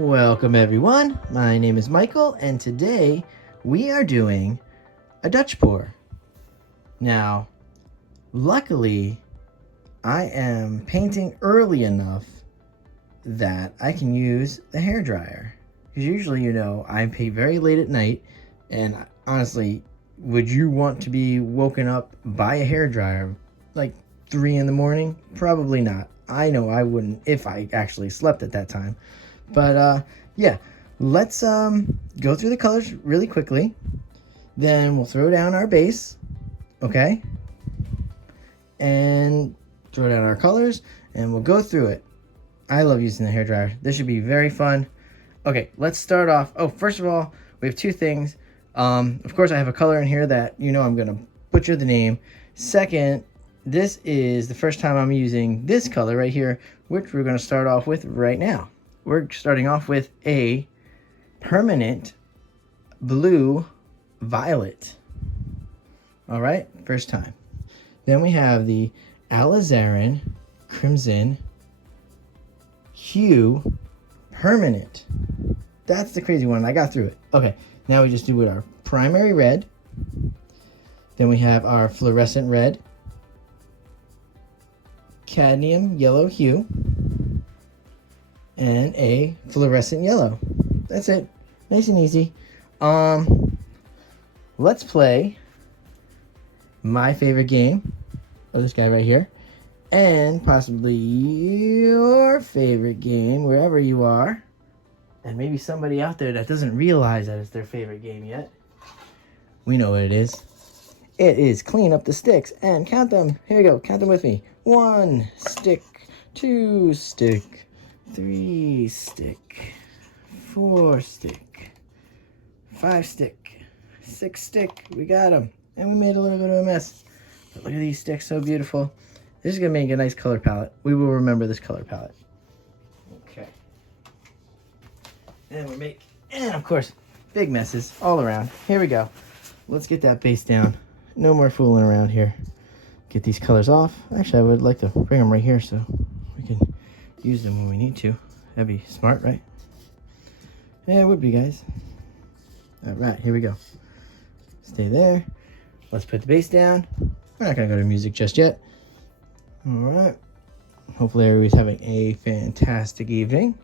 Welcome everyone, my name is Michael and today we are doing a Dutch pour. Now, luckily I am painting early enough that I can use the hairdryer. Because usually, I paint very late at night, and honestly, would you want to be woken up by a hairdryer like 3 in the morning? Probably not. I know I wouldn't if I actually slept at that time. But yeah, let's go through the colors really quickly. Then we'll throw down our base, okay? And throw down our colors, and we'll go through it. I love using the hairdryer. This should be very fun. Okay, let's start off. Oh, first of all, we have two things. Of course, I have a color in here that I'm going to butcher the name. Second, this is the first time I'm using this color right here, which we're going to start off with right now. We're starting off with a permanent blue violet. All right, first time. Then we have the alizarin crimson hue permanent. That's the crazy one. I got through it. Okay, now we just do with our primary red. Then we have our fluorescent red, cadmium yellow hue, and a fluorescent yellow. That's it. Nice and easy. Let's play my favorite game. Oh, this guy right here. And possibly your favorite game, wherever you are. And maybe somebody out there that doesn't realize that it's their favorite game yet. We know what it is. It is clean up the sticks and count them. Here we go. Count them with me. 1 stick, 2 stick, 3 stick, 4 stick, 5 stick, 6 stick. We got them. And we made a little bit of a mess. But look at these sticks, so beautiful. This is going to make a nice color palette. We will remember this color palette. Okay. And of course, big messes all around. Here we go. Let's get that base down. No more fooling around here. Get these colors off. Actually, I would like to bring them right here so we can use them when we need to. That'd be smart, right? Yeah, it would be, guys. All right, here we go. Stay there. Let's put the base down. We're not going to go to music just yet. All right. Hopefully everybody's having a fantastic evening.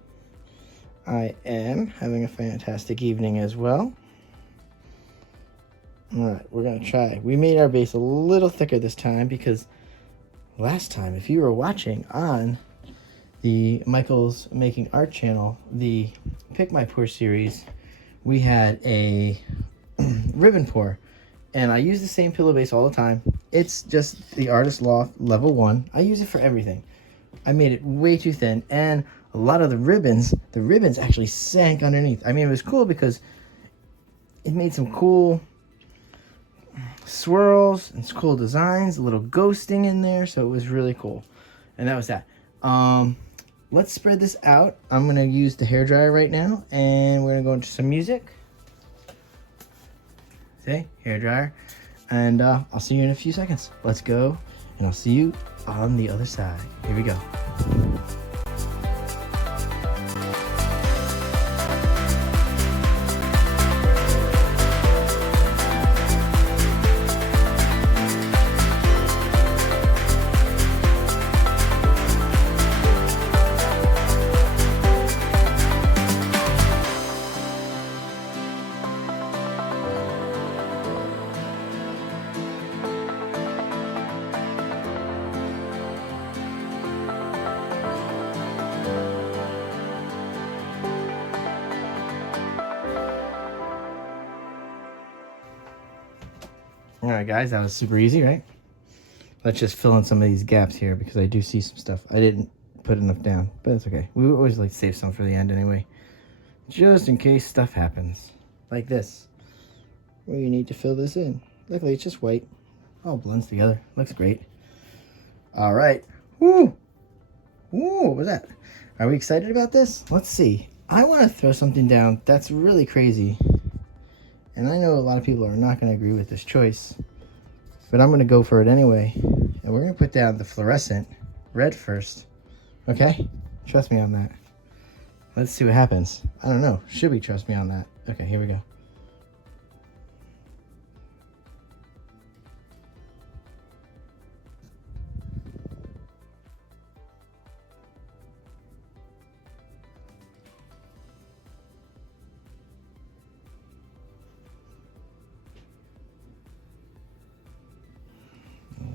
I am having a fantastic evening as well. All right, we're going to try. We made our base a little thicker this time because last time, if you were watching on the Michael's Making Art channel, the Pick My Pour series, we had a ribbon pour. And I use the same pillow base all the time. It's just the Artist Loft Level 1. I use it for everything. I made it way too thin. And a lot of the ribbons actually sank underneath. I mean, it was cool because it made some cool swirls and some cool designs. A little ghosting in there. So it was really cool. And that was that. Let's spread this out. I'm going to use the hairdryer right now. And we're going to go into some music. Okay, hairdryer, and I'll see you in a few seconds. Let's go, and I'll see you on the other side. Here we go. All right, guys, that was super easy, right? Let's just fill in some of these gaps here because I do see some stuff. I didn't put enough down, but it's okay. We always like to save some for the end anyway, just in case stuff happens. Like this, where you need to fill this in. Luckily, it's just white. All blends together. Looks great. All right. Woo! Woo, what was that? Are we excited about this? Let's see. I want to throw something down that's really crazy. And I know a lot of people are not going to agree with this choice, but I'm going to go for it anyway. And we're going to put down the fluorescent red first. Okay? Trust me on that. Let's see what happens. I don't know. Should we trust me on that? Okay, here we go.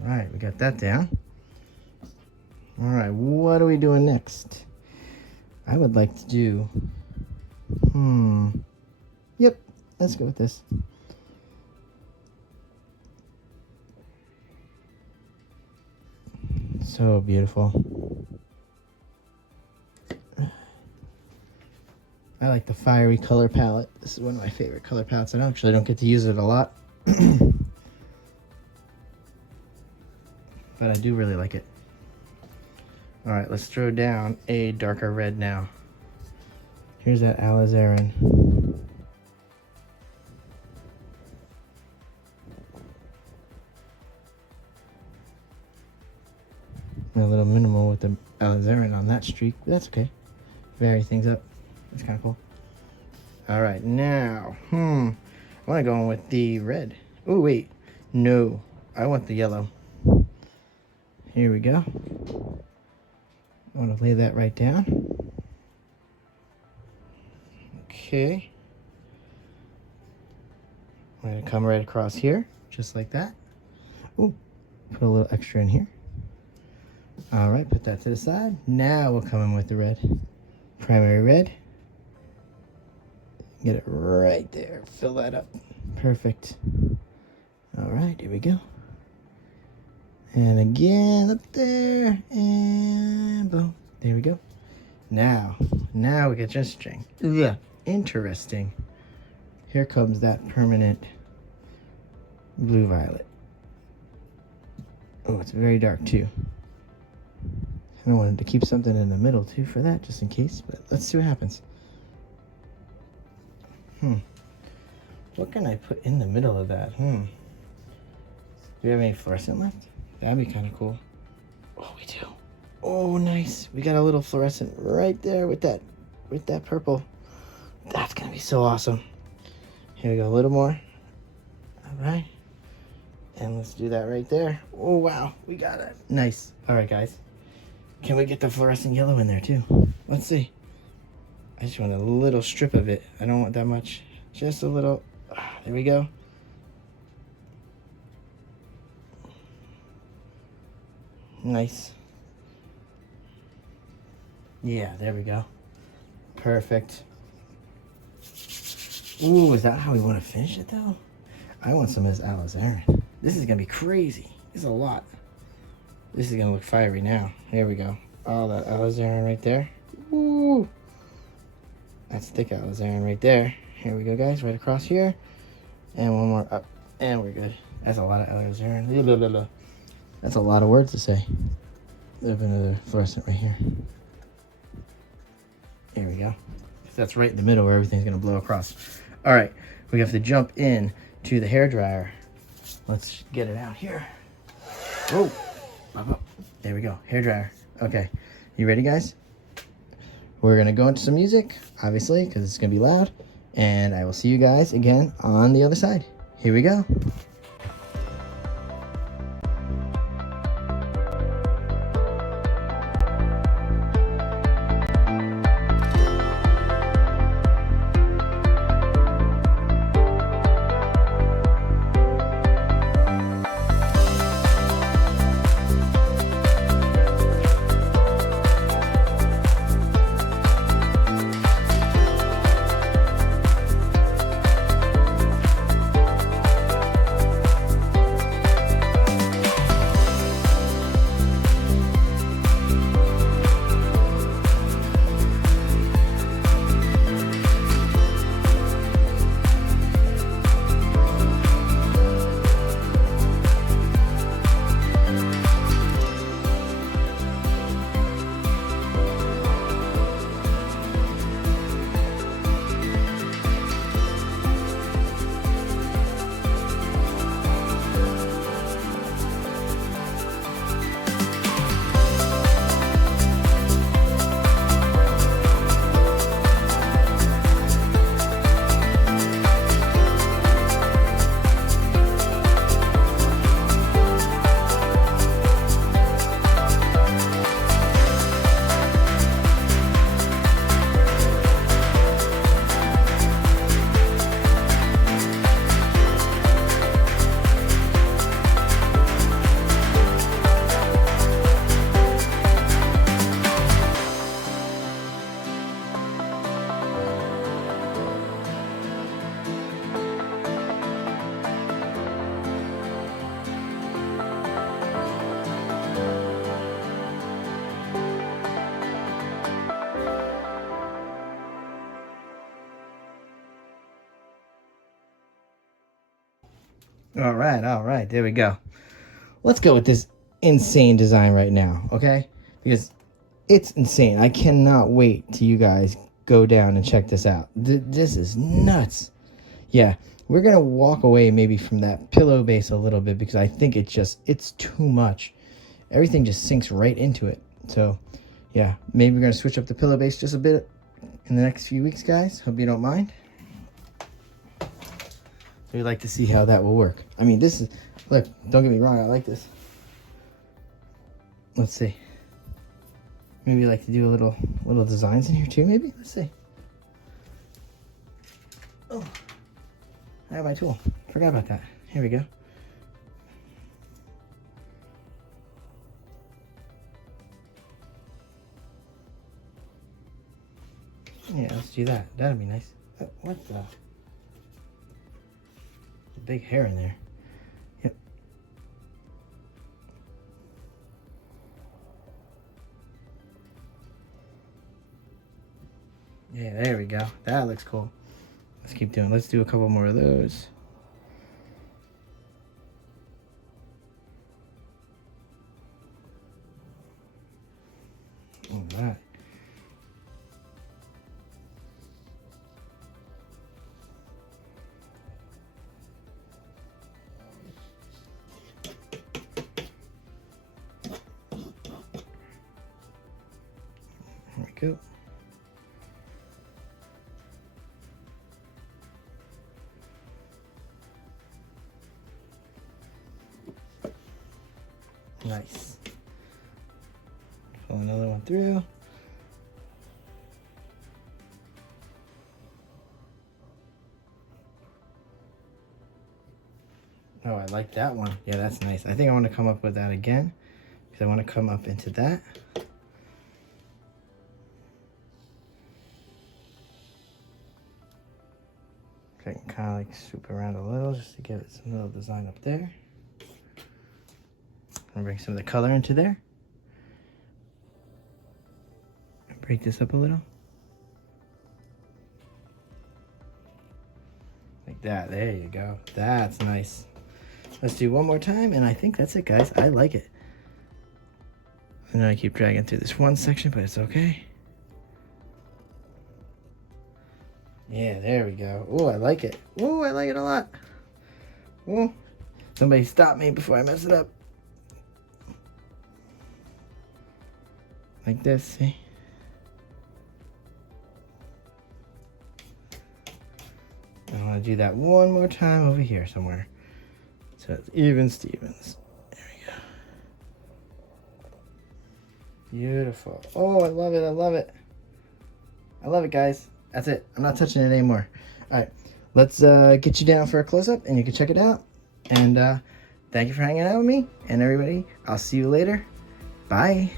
All right, we got that down. All right, what are we doing next? I would like to do, yep, let's go with this. So beautiful. I like the fiery color palette. This is one of my favorite color palettes. I actually don't get to use it a lot, but I do really like it. All right, let's throw down a darker red now. Here's that alizarin. A little minimal with the alizarin on that streak, but that's okay. Vary things up. That's kind of cool. All right, now, I want to go in with the red. Oh, wait. No, I want the yellow. Here we go. I want to lay that right down. Okay. I'm going to come right across here, just like that. Ooh, put a little extra in here. All right, put that to the side. Now we'll come in with the red. Primary red. Get it right there. Fill that up. Perfect. All right, here we go. And again up there, and boom, there we go. Now we get just string. Yeah, interesting. Here comes that permanent blue violet. Oh, it's very dark too. I wanted to keep something in the middle too for that, just in case, but let's see what happens. What can I put in the middle of that? Do we have any fluorescent left? That'd be kind of cool. Oh, we do. Oh, nice. We got a little fluorescent right there with that purple. That's gonna be so awesome. Here we go, a little more. All right. And let's do that right there. Oh, wow, we got it. Nice. All right, guys. Can we get the fluorescent yellow in there too? Let's see. I just want a little strip of it. I don't want that much. Just a little. There we go. Nice. Yeah, there we go. Perfect. Ooh, is that how we want to finish it though? I want some of this alizarin. This is gonna be crazy. This is a lot. This is gonna look fiery now. There we go. Oh, that alizarin right there. Ooh. That's thick alizarin right there. Here we go, guys. Right across here. And one more up. And we're good. That's a lot of alizarin. That's a lot of words to say. There's another fluorescent right here. Here we go. That's right in the middle where everything's gonna blow across. All right, we have to jump in to the hairdryer. Let's get it out here. Oh, there we go, hairdryer. Okay, you ready, guys? We're gonna go into some music, obviously, because it's gonna be loud. And I will see you guys again on the other side. Here we go. All right, there we go. Let's go with this insane design right now, okay? Because it's insane. I cannot wait till you guys go down and check this out. This is nuts. Yeah, we're gonna walk away maybe from that pillow base a little bit because I think it's too much. Everything just sinks right into it. So yeah, maybe we're gonna switch up the pillow base just a bit in the next few weeks, guys. Hope you don't mind. We'd like to see how that will work. I mean, this is, look, don't get me wrong, I like this. Let's see. Maybe like to do a little designs in here too, maybe? Let's see. Oh, I have my tool. Forgot about that. Here we go. Yeah, let's do that. That'd be nice. What the? Big hair in there. Yep. Yeah, there we go. That looks cool. Let's keep doing. Let's do a couple more of those. All right. There we go. Nice. Pull another one through. Oh, I like that one. Yeah, that's nice. I think I want to come up with that again because I want to come up into that. I can kind of like swoop around a little just to give it some little design up there. And bring some of the color into there. Break this up a little. Like that. There you go. That's nice. Let's do one more time, and I think that's it, guys. I like it. I know I keep dragging through this one section, but it's okay. Yeah, there we go. Oh, I like it. Oh, I like it a lot. Oh, somebody stop me before I mess it up. Like this, see? I want to do that one more time over here somewhere. So it's even Stevens. There we go. Beautiful. Oh, I love it. I love it. I love it, guys. That's it. I'm not touching it anymore. All right. Let's get you down for a close-up, and you can check it out. And thank you for hanging out with me. And everybody, I'll see you later. Bye.